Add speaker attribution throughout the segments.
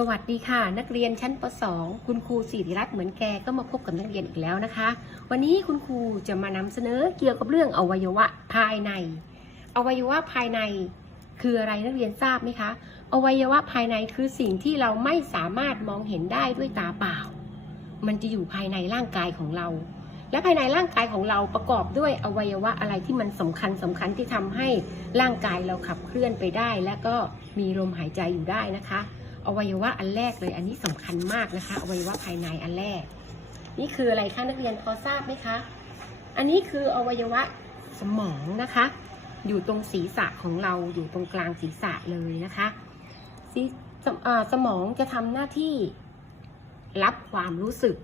Speaker 1: สวัสดีค่ะ นักเรียนชั้นป .2 คุณครูสิริรัตน์เหมือนแกก็มาพบกับนักเรียนอีกแล้วนะคะ วันนี้คุณครูจะมานำเสนอเกี่ยวกับเรื่องอวัยวะภายใน อวัยวะภายในคืออะไรนักเรียนทราบไหมคะ อวัยวะภายในคือสิ่งที่เราไม่สามารถมองเห็นได้ด้วยตาเปล่า มันจะอยู่ภายในร่างกายของเรา และภายในร่างกายของเราประกอบด้วยอวัยวะอะไรที่มันสำคัญสำคัญที่ทำให้ร่างกายเราขับเคลื่อนไปได้ และก็มีลมหายใจอยู่ได้นะคะ อวัยวะอันแรกเลย อันนี้สำคัญมากนะคะ อวัยวะภายในอันแรก นี่คืออะไรคะนักเรียนพอทราบไหมคะ อันนี้คืออวัยวะสมองนะคะ อยู่ตรงศีรษะของเราอยู่ตรงกลางศีรษะเลยนะคะสมเอ่อสมองจะทำหน้าที่รับความรู้สึก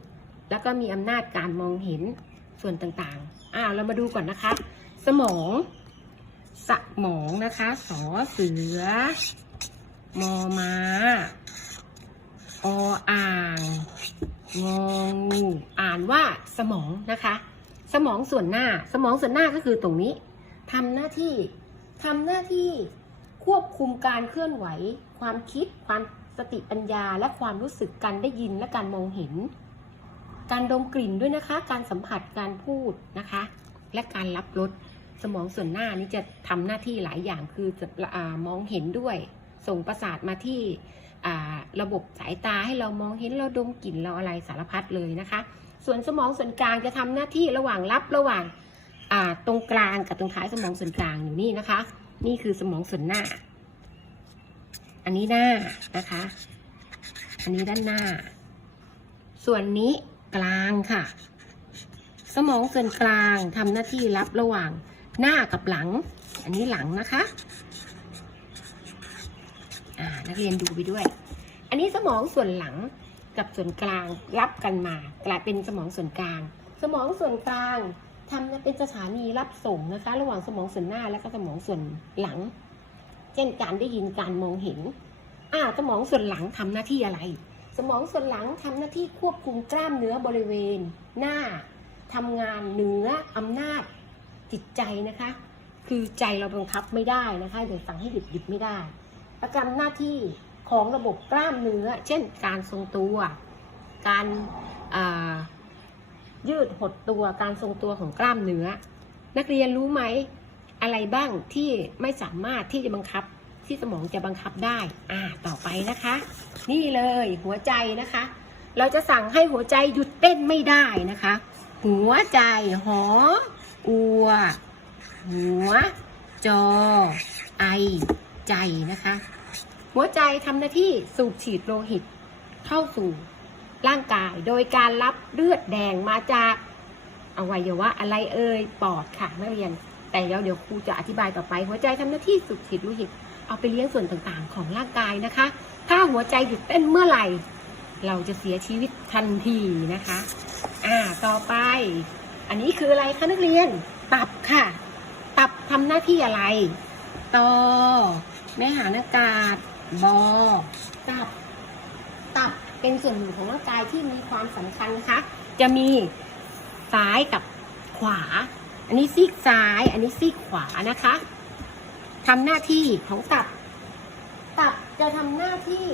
Speaker 1: แล้วก็มีอำนาจการมองเห็นส่วนต่างๆ อ่าเรามาดูก่อนนะคะ สมองสมองนะคะ สอเสือ มอมาออ่าง งองู อ่านว่าสมองนะคะ สมองส่วนหน้า สมองส่วนหน้าก็คือตรงนี้ทำหน้าที่ทำหน้าที่ควบคุมการเคลื่อนไหว ความคิด ความสติปัญญา และความรู้สึกการได้ยินและการมองเห็น การดมกลิ่นด้วยนะคะ การสัมผัส การพูดนะคะ และการรับรส สมองส่วนหน้านี้จะทำหน้าที่หลายอย่างคือจะอามองเห็นด้วย ส่งประสาทมาที่ระบบสายตาให้เรามองเห็นเราดมกลิ่นเราอะไรสารพัดเลยนะคะ ส่วนสมองส่วนกลางจะทำหน้าที่ระหว่างรับระหว่างตรงกลางกับตรงท้ายสมองส่วนกลางอยู่นี่นะคะ นี่คือสมองส่วนหน้า อันนี้หน้านะคะ อันนี้ด้านหน้า ส่วนนี้กลางค่ะ สมองส่วนกลางทำหน้าที่รับระหว่างหน้ากับหลัง อันนี้หลังนะคะ นักเรียนดูไปด้วย อันนี้สมองส่วนหลังกับส่วนกลางรับกันมากลายเป็นสมองส่วนกลาง สมองส่วนกลางทำเป็นสถานีรับส่งนะคะ ระหว่างสมองส่วนหน้าและก็สมองส่วนหลัง เช่นการได้ยินการมองเห็นอ่าสมองส่วนหลังทำหน้าที่อะไร สมองส่วนหลังทำหน้าที่ควบคุมกล้ามเนื้อบริเวณ หน้าทำงานเหนืออำนาจจิตใจนะคะ คือใจเราบังคับไม่ได้นะคะอย่าสั่งให้หยุดหยุดไม่ได้ ประจำหน้าที่ของระบบกล้ามเนื้อ เช่น การทรงตัว การยืดหดตัวการทรงตัวของกล้ามเนื้อ นักเรียนรู้ไหมอะไรบ้างที่ไม่สามารถที่จะบังคับที่สมองจะบังคับได้ อ่า ต่อไปนะคะ นี่เลยหัวใจนะคะ เราจะสั่งให้หัวใจหยุดเต้นไม่ได้นะคะ หัวใจหอ อัว หัว จอ ไอ ใจนะคะ หัวใจทำหน้าที่สูบฉีดโลหิตเข้าสู่ร่างกาย โดยการรับเลือดแดงมาจากอวัยวะอะไรเอ่ยปอดค่ะนักเรียน แต่เดี๋ยวเดี๋ยวครูจะอธิบายต่อไป หัวใจทำหน้าที่สูบฉีดโลหิต เอาไปเลี้ยงส่วนต่างๆ ของร่างกายนะคะ ถ้าหัวใจหยุดเต้นเมื่อไหร่ เราจะเสียชีวิตทันทีนะคะ อ่าต่อไป อันนี้คืออะไรคะนักเรียน ตับค่ะ ตับทำหน้าที่อะไรต่อ แม่หานอากาศ บอ ตับ ตับเป็นส่วนหนึ่งของร่างกายที่มีความสำคัญนะคะ จะมีซ้ายกับขวา อันนี้ซีกซ้าย อันนี้ซีกขวานะคะ ทำหน้าที่ของตับ ตับจะทำหน้าที่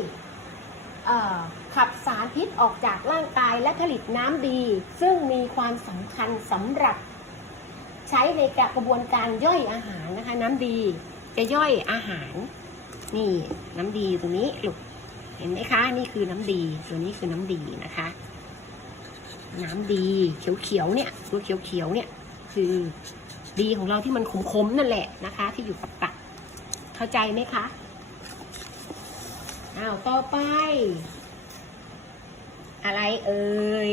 Speaker 1: เอ่อขับสารพิษออกจากร่างกายและผลิตน้ำดี ซึ่งมีความสำคัญสำหรับ ใช้ในกระบวนการย่อยอาหารนะคะ น้ำดี จะย่อยอาหาร นี่น้ำดีตรงนี้ลูกเห็นไหมคะ นี่คือน้ำดี ตัวนี้คือน้ำดีนะคะ น้ำดีเขียวๆเนี่ยตัวเขียวๆเนี่ยคือดีของเราที่มันขมๆนั่นแหละนะคะ ที่อยู่กับตับเข้าใจไหมคะอ้าวต่อไป อะไรเอ่ย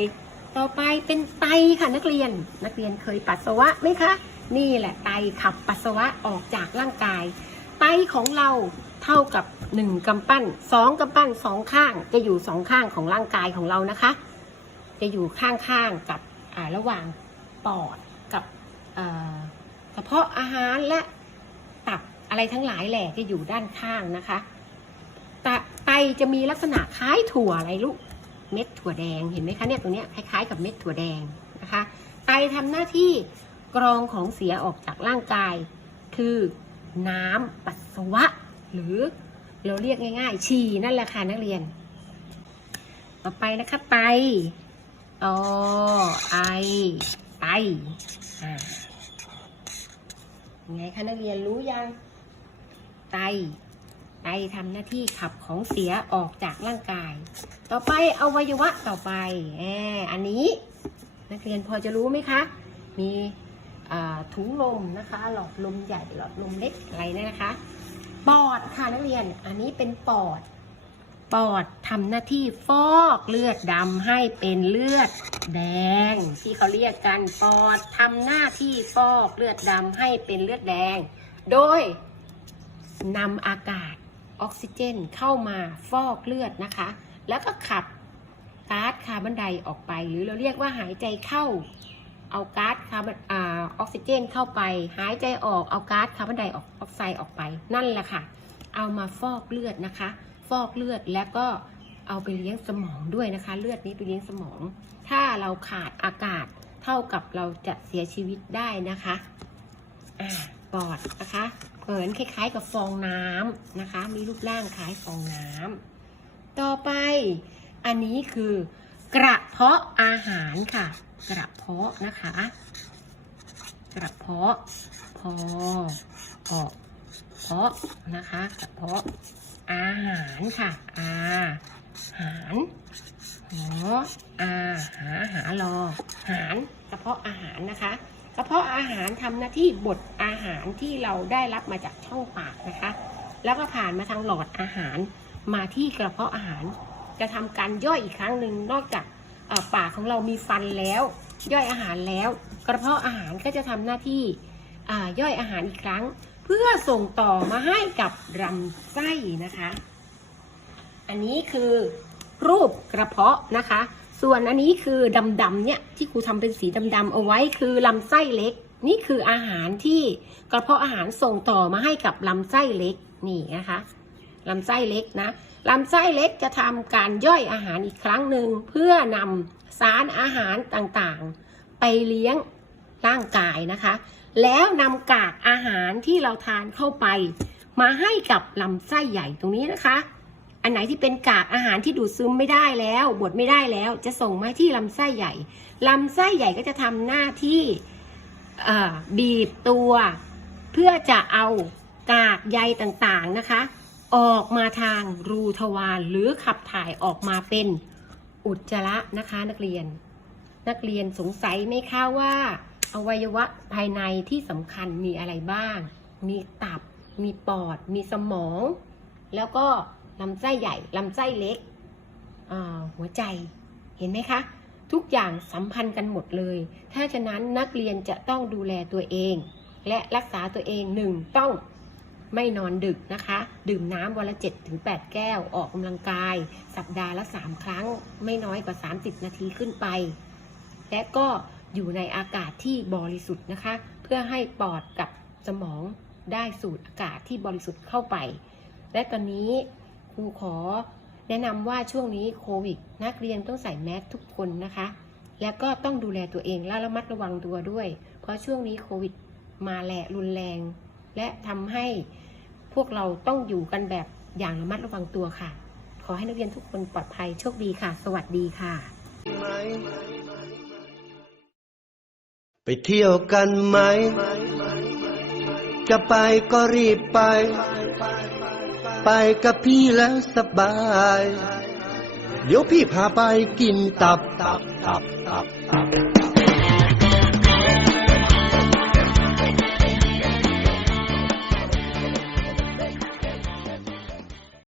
Speaker 1: ต่อไปเป็นไตค่ะนักเรียน นักเรียนเคยปัสสาวะไหมคะ นี่แหละไตขับปัสสาวะออกจากร่างกาย ไตของเราเท่ากับหนึ่งกำปั้นสองกำปั้นสองข้าง จะอยู่สองข้างของร่างกายของเรานะคะ จะอยู่ข้างๆกับระหว่างปอดกับกระเพาะอาหารและตับอะไรทั้งหลายแหละจะอยู่ด้านข้างนะคะตะไตจะมีลักษณะคล้ายถั่วอะไรลูกเม็ดถั่วแดงเห็นไหมคะเนี่ยตรงเนี้ยคล้ายๆกับเม็ดถั่วแดงนะคะ ไตทำหน้าที่ กรองของเสียออกจากร่างกาย คือน้ำปัสสาวะ หรือเราเรียกง่าย ๆ ฉี่นั่นแหละค่ะนักเรียน ต่อไปนะคะไตตอไอไตไงคะนักเรียนรู้ยังไตไตทำหน้าที่ขับของเสียออกจากร่างกาย ต่อไปอวัยวะต่อไปแอบอันนี้ นักเรียนพอจะรู้ไหมคะ มี ถุงลมนะคะ หลอดลมใหญ่หลอดลมเล็กอะไรเนี่ยนะคะ ปอดค่ะนักเรียน อันนี้เป็นปอด ปอดทำหน้าที่ฟอกเลือดดำให้เป็นเลือดแดง ที่เขาเรียกกันปอดทำหน้าที่ฟอกเลือดดำให้เป็นเลือดแดง โดยนำอากาศออกซิเจนเข้ามาฟอกเลือดนะคะ แล้วก็ขับก๊าซคาร์บอนไดออกไป หรือเราเรียกว่าหายใจเข้า เอาก๊าซคาร์บอนอออกซิเจนเข้าไป หายใจออกเอาก๊าซคาร์บอนไดออกไซด์ออกไป นั่นแหละค่ะ เอามาฟอกเลือดนะคะ ฟอกเลือดแล้วก็เอาไปเลี้ยงสมองด้วยนะคะ เลือดนี้ไปเลี้ยงสมอง ถ้าเราขาดอากาศเท่ากับเราจะเสียชีวิตได้นะคะอ่าปอดนะคะเหมือนคล้าย ๆ กับฟองน้ำนะคะ มีรูปร่างคล้ายฟองน้ำต่อไปอันนี้คือกระเพาะอาหารค่ะ กระเพาะนะคะ กระเพาะ พอออกเพาะนะคะ กระเพาะ อาหารค่ะ อาหารหออาหาหารอหารกระเพาะอาหารนะคะกระเพาะอาหารทำหน้าที่บดอาหารที่เราได้รับมาจากช่องปากนะคะ แล้วก็ผ่านมาทางหลอดอาหารมาที่กระเพาะอาหาร จะทำการย่อยอีกครั้งหนึ่งนอกจาก ปากของเรามีฟันแล้ว ย่อยอาหารแล้ว กระเพาะอาหารก็จะทำหน้าที่ย่อยอาหารอีกครั้ง เพื่อส่งต่อมาให้กับลำไส้นะคะ อันนี้คือรูปกระเพาะนะคะ ส่วนอันนี้คือดำๆเนี่ยที่ครูทำเป็นสีดำๆเอาไว้คือลำไส้เล็ก นี่คืออาหารที่กระเพาะอาหารส่งต่อมาให้กับลำไส้เล็กนี่นะคะลำไส้เล็กนะ ลำไส้เล็กจะทำการย่อยอาหารอีกครั้งหนึ่งเพื่อนำสารอาหารต่างๆ ไปเลี้ยงร่างกายนะคะ แล้วนำกากอาหารที่เราทานเข้าไป มาให้กับลำไส้ใหญ่ตรงนี้นะคะ อันไหนที่เป็นกากอาหารที่ดูดซึมไม่ได้แล้ว บดไม่ได้แล้วจะส่งมาที่ลำไส้ใหญ่ลำไส้ใหญ่ก็จะทำหน้าที่บีบตัว เพื่อจะเอากากใยต่างๆนะคะ ออกมาทางรูทวารหรือขับถ่ายออกมาเป็นอุจจาระนะคะนักเรียน นักเรียนสงสัยไหมคะว่า อวัยวะภายในที่สำคัญมีอะไรบ้าง มีตับ มีปอด มีสมอง แล้วก็ลำไส้ใหญ่ลำไส้เล็กหัวใจเห็นไหมคะ ทุกอย่างสัมพันธ์กันหมดเลย ถ้าฉะนั้นนักเรียนจะต้องดูแลตัวเอง และรักษาตัวเองหนึ่งต้อง ไม่นอนดึกนะคะ ดื่มน้ำวันละ7ถึง8แก้ว ออกกำลังกาย สัปดาห์ละ 3 ครั้ง ไม่น้อยกว่า 30 นาทีขึ้นไป และก็อยู่ในอากาศที่บริสุทธิ์นะคะ เพื่อให้ปอดกับสมองได้สูดอากาศที่บริสุทธิ์เข้าไป และตอนนี้ครูขอแนะนำว่าช่วงนี้โควิด นักเรียนต้องใส่แมสทุกคนนะคะ แล้วก็ต้องดูแลตัวเองและระมัดระวังตัวด้วย เพราะช่วงนี้โควิดมาแหละรุนแรง และทำให้ พวกเราต้องอยู่กันแบบอย่างระมัดระวังตัวค่ะ ขอให้นักเรียนทุกคนปลอดภัยโชคดีค่ะ สวัสดีค่ะ
Speaker 2: ไปเที่ยวกันไหม จะไปก็รีบไป ไปกับพี่แล้วสบาย เดี๋ยวพี่พาไปกินตับตับตับตับตับ